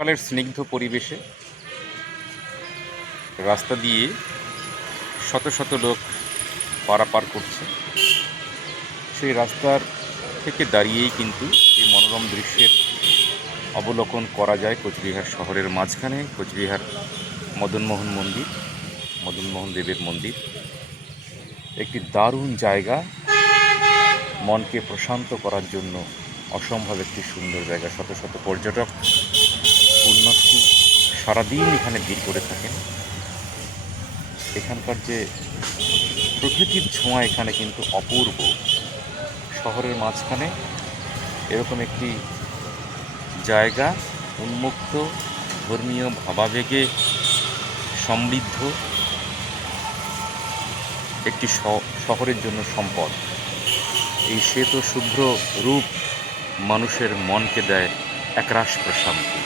সকালের স্নিগ্ধ পরিবেশে রাস্তা দিয়ে শত শত লোক পারাপার করছে। সেই রাস্তার থেকে দাঁড়িয়েই কিন্তু এই মনোরম দৃশ্যের অবলোকন করা যায় কোচবিহার শহরের মাঝখানে কোচবিহার মদনমোহন মন্দির, মদনমোহন দেবের মন্দির। একটি দারুণ জায়গা, মনকে প্রশান্ত করার জন্য অসম্ভব একটি সুন্দর জায়গা। শত শত পর্যটক পুণ্যার্থী সারাদিন এখানে ভিড় করে থাকেন। এখানকার যে প্রকৃতির ছোঁয়া এখানে কিন্তু অপূর্ব। শহরের মাঝখানে এরকম একটি জায়গা, উন্মুক্ত ধর্মীয় ভাবাবেগে সমৃদ্ধ একটি শহরের জন্য সম্পদ। এই শ্বেত শুভ্র রূপ মানুষের মনকে দেয় একরাশ প্রশান্তি।